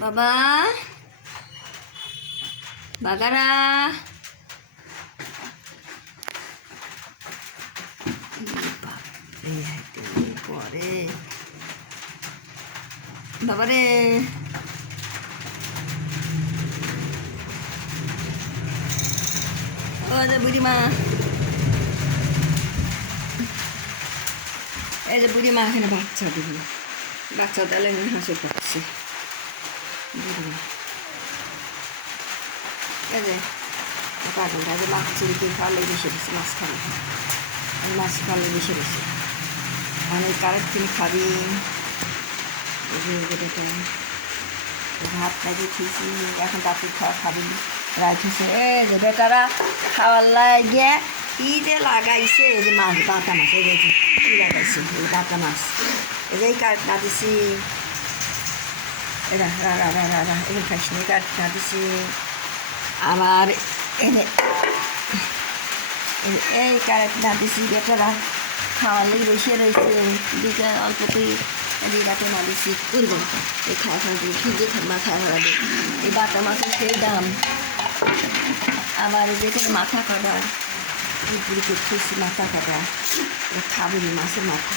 বাবা। বাগারা পরে বাবারে। ও যে বুড়িমা। এই যে বুড়িমা এখানে বাচ্চা দিবি। বাচ্চা তাহলে হাসে এই যে মাছ চিড়িকে খাওয়ালে বেশি বেশি মাছ খাবে? এই মাছ খাওয়ালে বেশি বেশি অনেক কারেন্ট তুমি খাবি। যেটা ভাত খাইতে খেয়েছি, এখন তাতে খাওয়া খাবি রাখছে এই যে বেটারা খাওয়ার লাগে যে লাগাইছে, এই যে মাছ, বাটা মাছ, এই যে লাগাইছে, এই মাছ। এই যে কাটিছি এরা রা রা রা রা রা এখানে খাইছি না কাঠ কাটিছি আবার এনে এই- না দিছি বেটারা খাওয়ার লেগে বসে রয়েছে দিকে অল্প এদিকে রাতে না দিছি করব এই খাওয়া খাওয়া দিয়ে ফ্রিজে মাথা ধরা দিই এই বাটা মাছের সেই দাম আবার যেখানে মাথা কাটা পুরী করতেছি মাথা কাটা খাবেন মাছের মাথা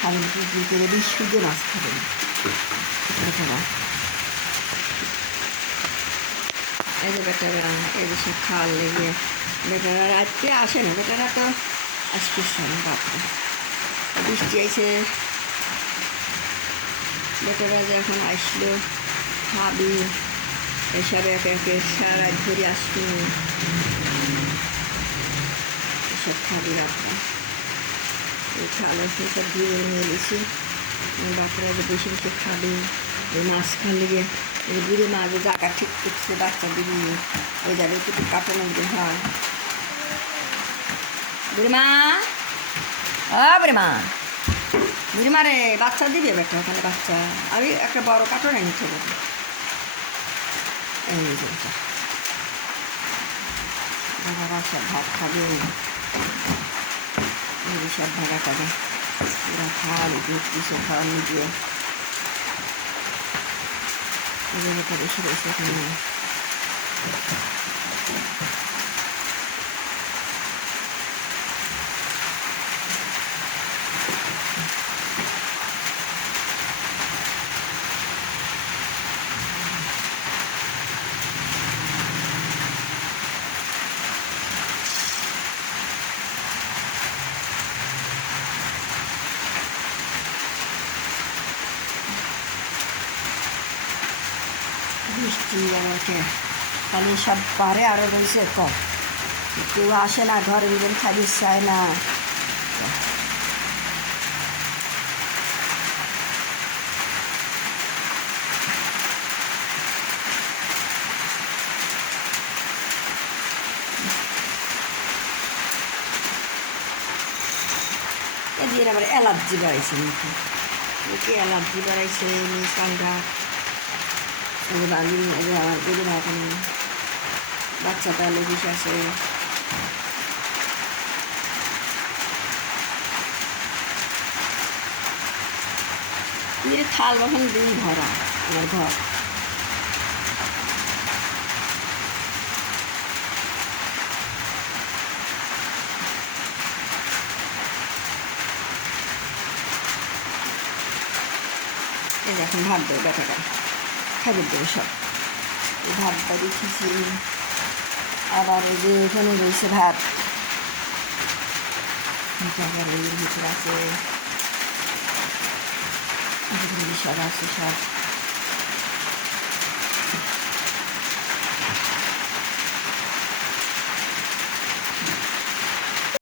খাবেন পুকুরি শুধু মাছ খাবেন এই যে বেটারা এই যে সব খাওয়ার লেগে বেটারা আজকে আসে না বেটারা তো আজকে না বাপরে বৃষ্টি আইছে বেটারা যে এখন আসলো খাবি এসব এক একে সারা ধরে আসবি এসব খাবি বাপরা এই খাওয়ালে সব দিয়ে নিয়ে নিয়েছি বাপরা যে বেশি বেশি খাবি, এই মাছ খালে গিয়ে এই বুড়ি মা যে জায়গা ঠিক করছে বাচ্চা নিয়ে ওই যাবে একটু কাটানো দিন হয়। বুড়িমা আ বুড়িমা বুড়িমা রে, বাচ্চা দিবে বেটা ওখানে বাচ্চা। আমি একটা বড় এনেছি বলি এই যে এটা। বাবারা সব ভাত খাবে। এই যে সব ভাগা খাবে ওরা খাওয়ালি দুধ কিছু খাওয়ানি দিয়ে এই যে এটা বেশি বেশি এখানে বৃষ্টি আমাকে তাহলে সব পারে আরও রয়েছে কম কেউ আসে না, ঘরে নিজের খাবি চায় না। এদিকে আবার অ্যালার্জি বাড়াইছে মুখে অ্যালার্জি বাড়াইছে, এই যে এই যে আমার দিদি এখন বাচ্চাটা লেগেছে আছে। এই থাল বাসন দুই ভরা আমার ঘর। যে এখন ভাত দেবো বেটাটা খাবার দেবো সব এই ভাতটা রেখেছি আবার এই যে এখানে রয়েছে ভাত এটা আবার এর ভিতরে আছে এগুলি সব আছে সব